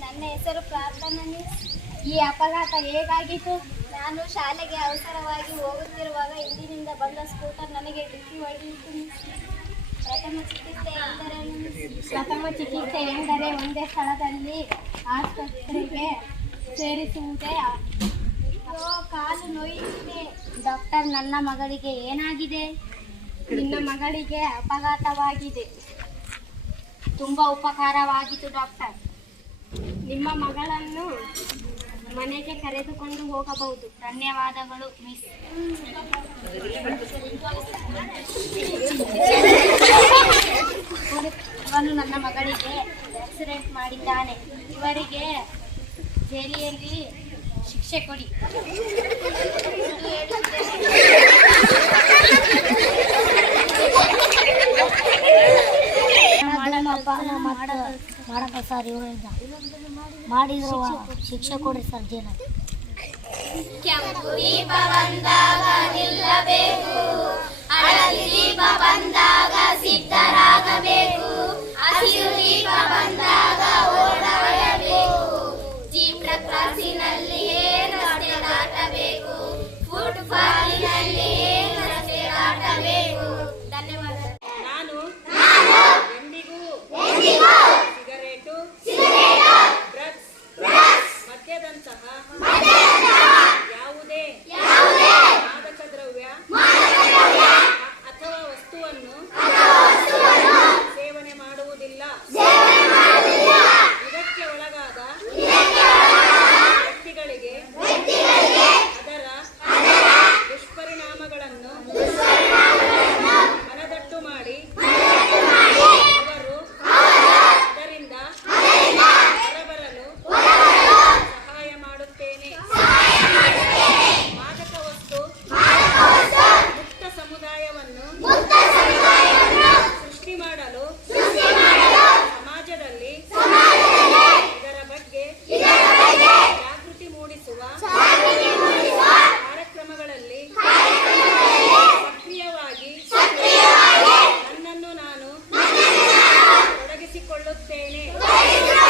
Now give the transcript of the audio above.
ನನ್ನ ಹೆಸರು ಪ್ರಾರ್ಥನಾ ಈ ಅಪಘಾತ ಹೇಗಾಗಿತ್ತು? ನಾನು ಶಾಲೆಗೆ ಅವಸರವಾಗಿ ಹೋಗುತ್ತಿರುವಾಗ ಇಲ್ಲಿನಿಂದ ಬಂದ ಸ್ಕೂಟರ್ ನನಗೆ ಡಿಕ್ಕಿ ಹೊಡೆಯಿತು ಪ್ರಥಮ ಚಿಕಿತ್ಸೆ ಎಂದರೆ ಪ್ರಥಮ ಚಿಕಿತ್ಸೆ ಎಂದರೆ ಒಂದೇ ಸ್ಥಳದಲ್ಲಿ ಆಸ್ಪತ್ರೆಗೆ ಸೇರಿಸುವುದೇ ಕಾಲು ಡಾಕ್ಟರ್, ನನ್ನ ಮಗಳಿಗೆ ಏನಾಗಿದೆ? ನಿನ್ನ ಮಗಳಿಗೆ ಅಪಘಾತವಾಗಿದೆ. ತುಂಬ ಉಪಕಾರವಾಗಿತ್ತು, ಡಾಕ್ಟರ್. ನಿಮ್ಮ ಮಗಳನ್ನು ಮನೆಗೆ ಕರೆದುಕೊಂಡು ಹೋಗಬಹುದು. ಧನ್ಯವಾದಗಳು, ಮಿಸ್. ಇವನು ನನ್ನ ಮಗಳಿಗೆ ಆಕ್ಸಿಡೆಂಟ್ ಮಾಡಿದ್ದಾನೆ. ಇವರಿಗೆ ಜೈಲಿಯಲ್ಲಿ ಶಿಕ್ಷೆ ಕೊಡಿ ಮಾಡಕ್ಕ ಸರ್ ಇವರಿಂದ ಮಾಡಿದ್ರು ಶಿಕ್ಷೆ ಕೊಡ್ರಿ ಸರ್ ಜೇಲ ಕೆಂಪು ದೀಪ ¡Feliz cumpleaños!